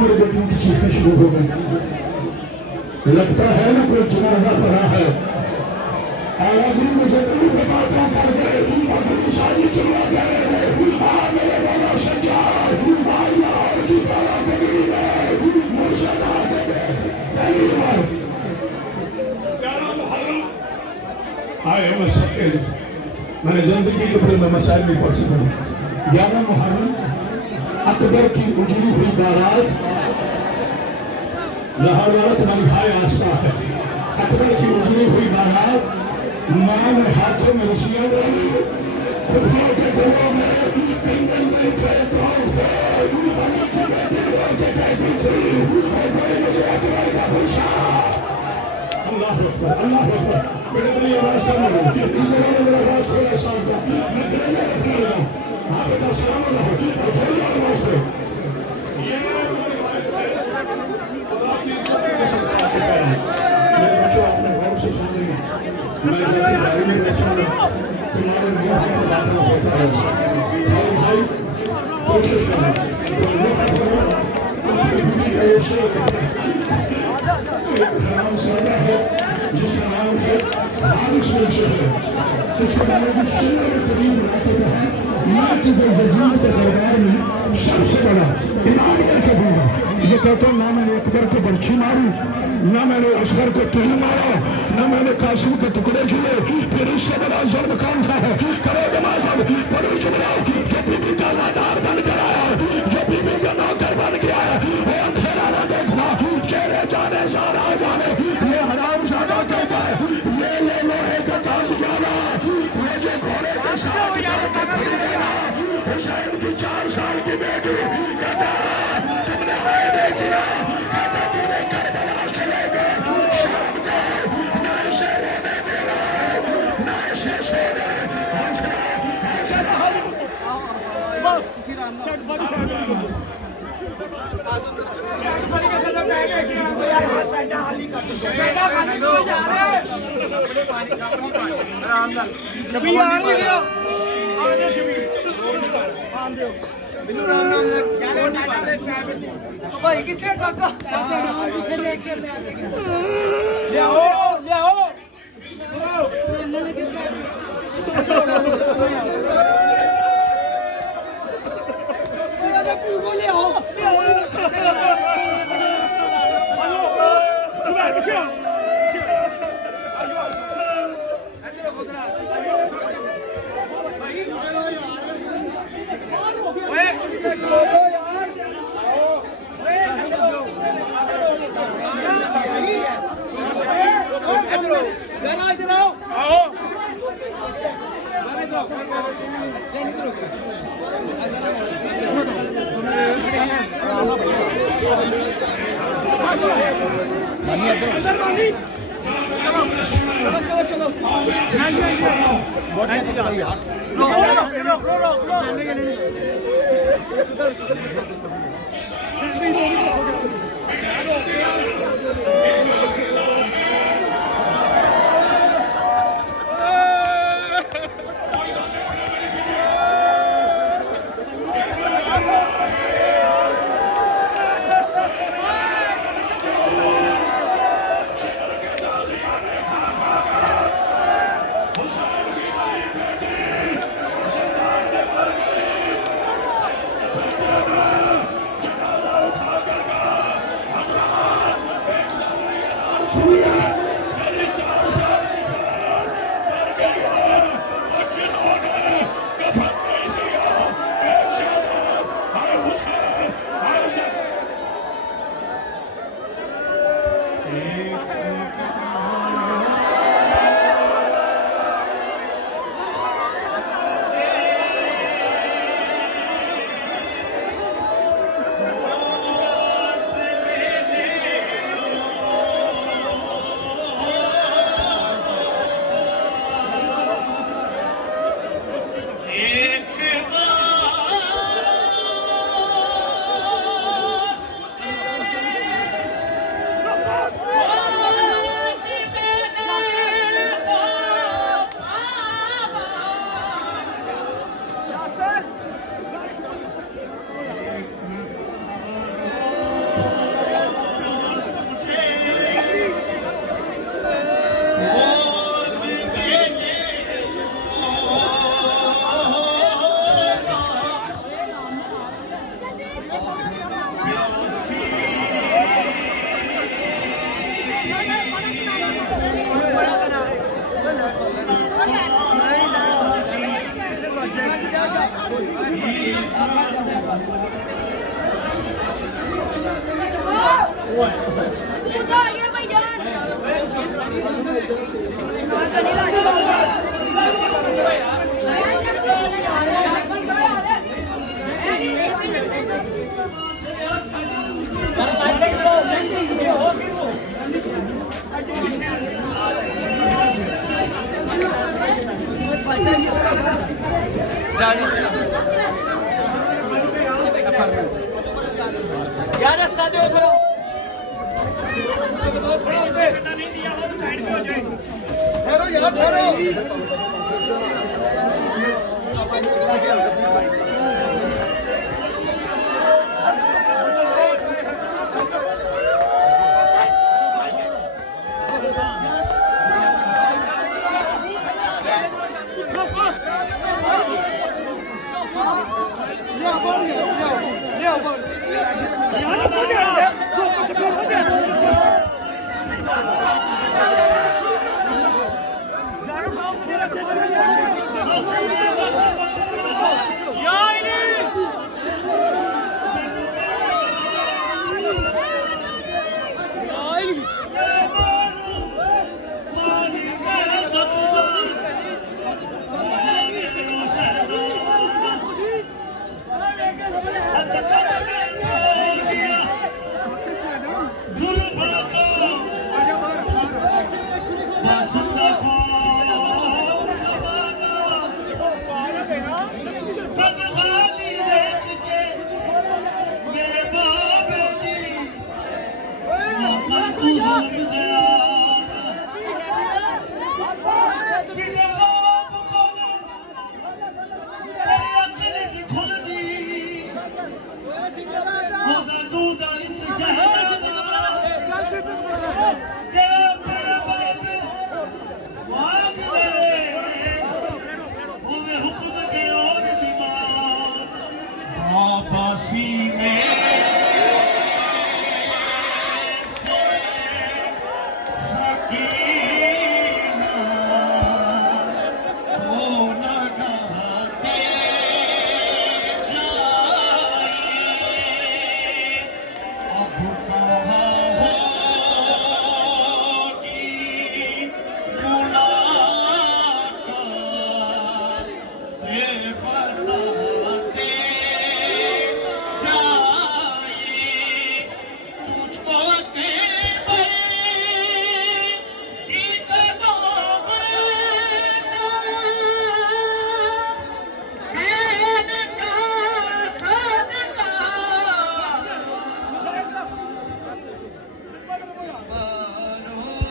मेरे बेटी की चीखें शुरू हो गई। लगता है ना कोई जनाजा पड़ा है। आवाज मुझे पूरी बातों कर गए और शादी चुनवा कह रहे थे मेरे वाला सच्चाई और की पाला कबीरी में मुर्शद आ गए। पहली बार 11 मुहर्रम आए मैंने जिंदगी तो फिर मैं मसाइल नहीं पढ़ सकूँ। 11 मुहर्रम अकबर की उजड़ी हुई बारात लाहौर वाला तुम्हारे भाई आस्था है। अकबर की उजड़ी हुई बारात मां ने हाथों में रस्सियां डाली, खुफियों के गलों में कंगन में थे कौन थे अली की बेटी रोके कहती थी और कोई मुझे अकबर का भूषा। अल्लाह अकबर अल्लाह अकबर। मेरे दिल ये रास्ता में इन लोगों ने मेरा रास्ता खोला साहब मैं करेंगे रखने लगा आप का सलाम रहो और थोड़ी बात वास्ते मेरे बच्चों अपने गौर से सुन लेंगे। मैं जाती बारी में रसूल तुम्हारे मुंह की बातें होता है और भाई कोशिश करो तो मुंह करो उसकी बीवी का ये शेर नाम सादा है जिसका नाम है हारिस बिन शुहैब। उसके बारे में शिया में करीब बनाते हैं मैं तुझे वजीर के दरबार में सबसे बड़ा इमाम करके दूंगा। ये कहते हैं ना मैंने अकबर को बर्छी मारी ना मैंने असगर को तीर मारा ना मैंने कासिम के टुकड़े किए फिर इससे बड़ा जुल्म कौन सा है। करो जमात पढ़ो चुनाव जो बीबी का लादार बन कर आया जो बीबी का नौकर बन गया है वो अंधेरा ना देखना चेहरे जाने सारा जाने ये हराम ज्यादा कहता है ये ले लोहे का ताज जाना मुझे घोड़े के साथ खड़ी देना हुसैन की 4 साल की बेटी कहता तुमने हमें नहीं किया कहता तूने करबला चले गए शाम तक ना इसे रोने देना ना इसे सोने हौसला शबीर आ रही है आगे शबीर बिल्लू राम नाम ले भाई कितने काका ले आओ यार रास्ता दो थोड़ा थोड़ा उसे साइड पे हो जाए ठहरो यार ठहरो